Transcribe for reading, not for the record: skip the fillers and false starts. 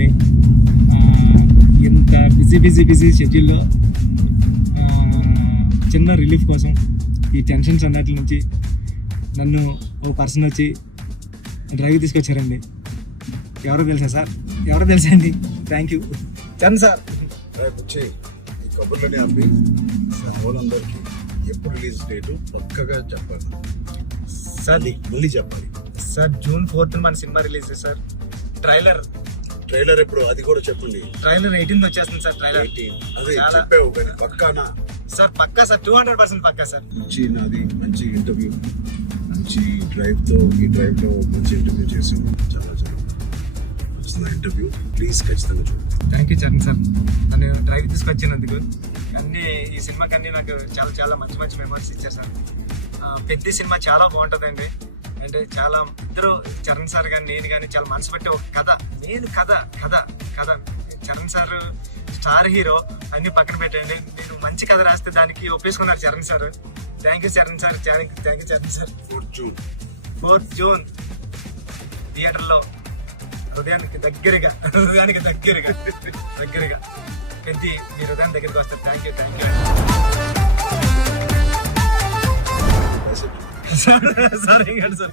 అండి. ఇంత బిజీ షెడ్యూల్లో చిన్న రిలీఫ్ కోసం ఈ టెన్షన్స్ అన్నిటి నుంచి నన్ను ఓ పర్సన్ వచ్చి డ్రైవ్ తీసుకొచ్చారండి. ఎవరో తెలుసా అండి. Thank you Charan sir. వచ్చి ఈ కబుర్లని ఆపి సార్ వాళ్ళందరికీ ఎప్పుడు రిలీజ్ డేటు పక్కగా చెప్పాలి సార్. మళ్ళీ చెప్పాలి సార్ June 4th మన సినిమా రిలీజ్ సార్. ట్రైలర్ ఎప్పుడు అది కూడా చెప్పండి. ట్రైలర్ 18th వచ్చేస్తుంది సార్. ట్రైలర్ అదే చెప్పావు కానీ పక్కానా సార్? పక్కా సార్, 200% పక్కా సార్. నాది మంచి ఇంటర్వ్యూ, మంచి ఈ డ్రైవ్లో మంచి ఇంటర్వ్యూ చేసాము. చాలా వస్తున్న ఇంటర్వ్యూ ప్లీజ్ ఖచ్చితంగా చూడండి. థ్యాంక్ యూ చరణ్ సార్, నన్ను డ్రైవ్ తీసుకొచ్చినందుకు. అన్నీ ఈ సినిమాకి అన్నీ నాకు చాలా మంచి మెమరీస్ ఇచ్చారు సార్. పెద్ద సినిమా చాలా బాగుంటుందండి. అంటే చాలా ఇద్దరు చరణ్ సార్ కానీ నేను కానీ చాలా మనసు పెట్టి ఒక కథ చరణ్ సార్ స్టార్ హీరో అన్ని పక్కన పెట్టండి. నేను మంచి కథ రాస్తే దానికి ఒప్పేసుకున్నారు Charan sir. Thank you Charan sir. Thank you Charan sir. 4th June థియేటర్లో హృదయానికి దగ్గరగా పెద్ద మీ హృదయాన్ని దగ్గరికి వస్తారు. Thank you sir.